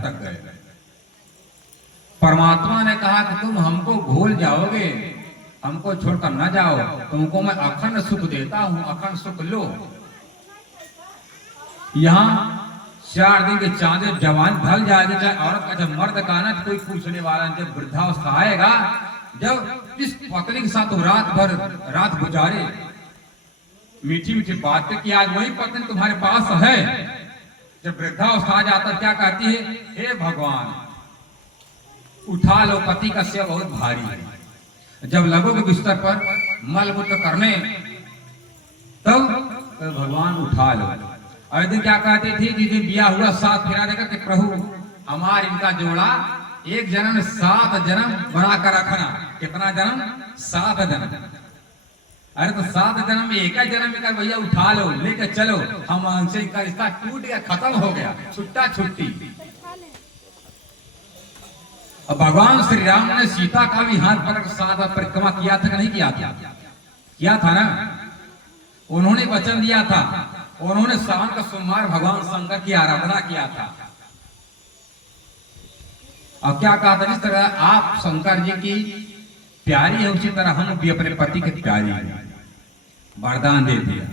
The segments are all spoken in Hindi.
भटक गए। परमात्मा ने कहा कि तुम हमको भूल जाओगे, हमको छोड़कर न जाओ, तुमको मैं अखंड सुख देता हूं, अखंड सुख लो। यहाँ 4 दिन के चांदे जवान ढल जाएगी, चाहे औरत का, जब मर्द का ना कोई पूछने वाला, जब वृद्धावस्था आएगा, जब इस पत्नी के साथ रात गुजारे, मीठी मीठी बातें की, आज वही पत्नी तुम्हारे पास है, जब वृद्धावस्था आ जाता क्या कहती है, हे भगवान उठा लो, पति का सेवा बहुत भारी है। जब लगोगे बिस्तर पर मलमूत्र करने, तब तो भगवान उठा लो। और दिन क्या कहते थे, जिस दिन बिया हुआ 7 फेरा देकर के प्रभु हमार इनका जोड़ा एक जन्म में 7 जन्म बनाकर रखना। कितना जन्म? 7 जन्म। अरे तो 7 जन्म में एक ही जन्म में भैया उठा लो, लेकर चलो, हम हमसे इनका रिश्ता टूट गया, खत्म हो गया, छुट्टा छुट्टी। अब भगवान श्री राम ने सीता का भी हाथ पकड़ 7 बार परिक्रमा किया था कि नहीं किया था? किया था ना। उन्होंने वचन दिया था, उन्होंने सावन का सोमवार भगवान शंकर की आराधना किया था। अब क्या कहा था, जिस तरह आप शंकर जी की प्यारी है, उसी तरह हम भी अपने पति के प्यारी है। वरदान दे दिया,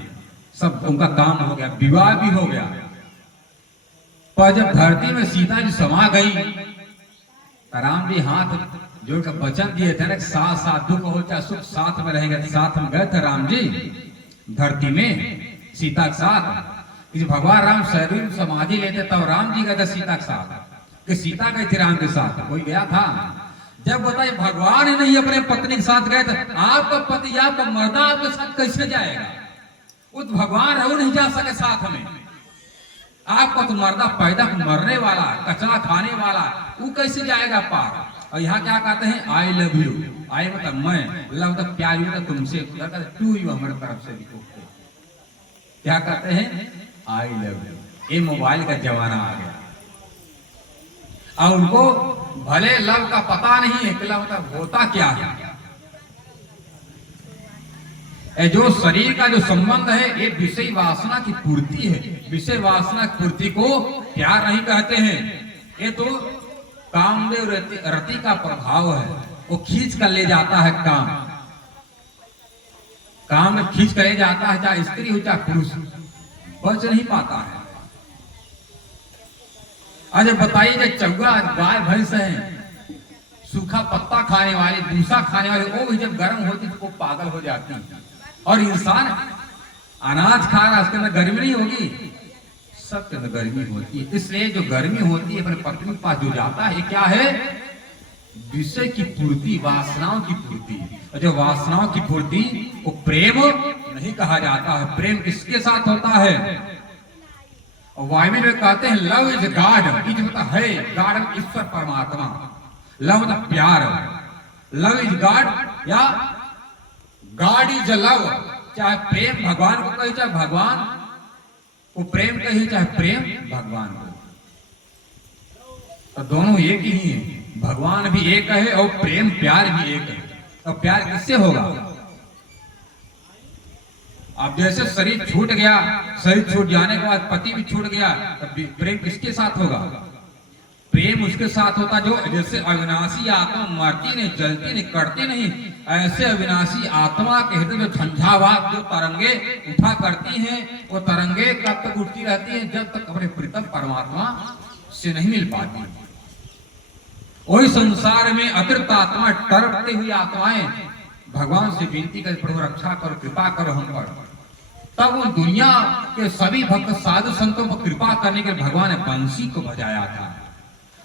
सब उनका काम हो गया, विवाह भी हो गया। पर जब धरती में सीता जी समा गई, राम जी हाथ जोड़कर वचन दिए थे ना, साथ साथ दुख हो चाहे सुख साथ में रहेंगे। साथ में गए थे राम जी धरती में सीता के साथ। भगवान राम शरीर समाधि लेते तब राम जी गए थे सीता के साथ, कि सीता गई थी राम के साथ, कोई गया था? जब बताइए भगवान ही नहीं अपने पत्नी के साथ गए थे, आपका पति आपका मर्दा आपके साथ कैसे जाएगा? उस भगवान रहू नहीं जा सके साथ में। आपका तो मर्दा पैदा मरने वाला, कचरा खाने वाला, वो कैसे जाएगा पार? और यहाँ क्या कहते हैं, आई लव यू। आई मतलब मैं, लव मतलब प्यार मतलब तुमसे, टू यू हमारे तरफ से भी। क्या कहते हैं, आई लव यू। ये मोबाइल का जमाना आ गया, और उनको भले लव का पता नहीं है कि लव मतलब होता क्या है। जो शरीर का जो संबंध है, ये विषय वासना की पूर्ति है। विषय वासना की पूर्ति को प्यार नहीं कहते हैं, ये तो कामदेव रति का प्रभाव है। वो खींच कर ले जाता है, काम में खींच कर ले जाता है, चाहे स्त्री हो चाहे पुरुष, बच नहीं पाता है। अरे बताइए, जब चौगा गाय भैंस है, सूखा पत्ता खाने वाली, भूसा खाने वाली, वो भी जब गर्म होती तो वो पागल हो जाती है। और इंसान अनाज खा रहा, उसके अंदर गर्मी नहीं होगी? सबके अंदर गर्मी होती है। इसलिए जो गर्मी होती है अपने पत्नी के पास जो जाता है, क्या है? विषय की पूर्ति, वासनाओं की पूर्ति। और जो वासनाओं की पूर्ति, वो प्रेम नहीं कहा जाता है। प्रेम किसके साथ होता है? और वाइमेन में कहते हैं लव इज गॉड। इज मतलब है, गॉड ईश्वर परमात्मा, लव मतलब प्यार। लव इज गॉड या गॉड इज लव। चाहे प्रेम भगवान को कही, चाहे भगवान को प्रेम कही, चाहे प्रेम भगवान को, तो दोनों एक ही है। भगवान भी एक है और प्रेम प्यार भी एक है। तो प्यार किससे होगा? अब जैसे शरीर छूट गया, शरीर छूट जाने के बाद पति भी छूट गया, तब प्रेम किसके साथ होगा? प्रेम उसके साथ होता जो, जैसे अविनाशी आत्मा मरती नहीं, जलती नहीं, कटती नहीं, ऐसे अविनाशी आत्मा के हृदय में झंझावात जो तरंगे उठा करती हैं, वो तरंगे कब तक उठती रहती हैं? जब तक अपने प्रीतम परमात्मा से नहीं मिल पाती। वही संसार में अतिरिक्त आत्मा, तड़पती हुई आत्माएं भगवान से विनती कर, प्रभु रक्षा करो, कृपा करो हम पर। तब वो दुनिया के सभी भक्त साधु संतों पर कृपा करने के भगवान ने बंसी को बजाया था।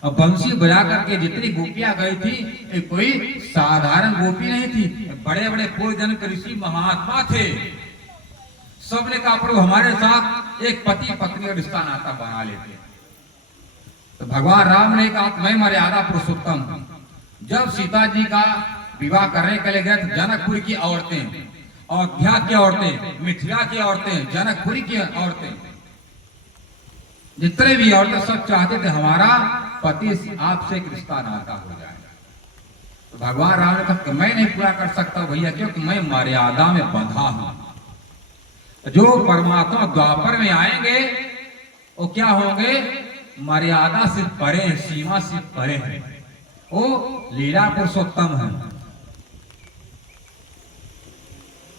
अब बंसी बजा करके जितनी गोपियां गई थी, कोई साधारण गोपी नहीं थी, बड़े बड़े पूर्व जन्म के ऋषि महात्मा थे। सबने कहा प्रभु हमारे साथ एक पति पत्नी का रिश्ता नाता बना लेते। तो भगवान राम ने कहा मैं मर्यादा पुरुषोत्तम। जब सीता जी का विवाह करने के लिए गए थे, जनकपुर की औरतें, अयोध्या की औरतें, मिथिला की औरतें, जनकपुरी की औरतें, जितने भी औरतें सब चाहते थे हमारा पति आपसे एक रिश्ता नाता हो जाए। तो भगवान राम ने कहा मैं नहीं पूरा कर सकता भैया, क्योंकि मैं मर्यादा में बंधा हूं। जो परमात्मा द्वापर में आएंगे वो क्या होंगे? मर्यादा से परे हैं, सीमा से परे हैं। वो लीला पुरुषोत्तम है,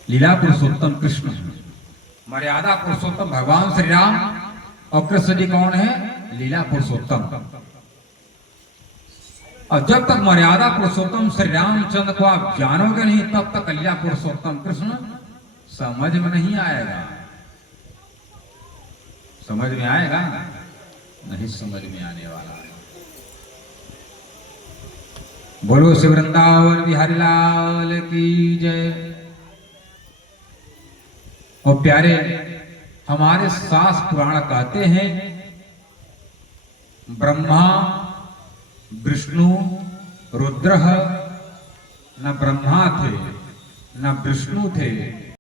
लीला पुरुषोत्तम कृष्ण है। मर्यादा पुरुषोत्तम भगवान श्री राम और कृष्ण जी कौन है? लीला पुरुषोत्तम। और जब तक मर्यादा पुरुषोत्तम श्री रामचंद्र को आप जानोगे नहीं, तब तक लीला पुरुषोत्तम कृष्ण समझ में नहीं आएगा। समझ में आएगा? नहीं समझ में आने वाला है। बोलो श्री वृंदावन बिहारी लाल की जय। और प्यारे, हमारे शास्त्र पुराण कहते हैं ब्रह्मा विष्णु रुद्र न ब्रह्मा थे न विष्णु थे,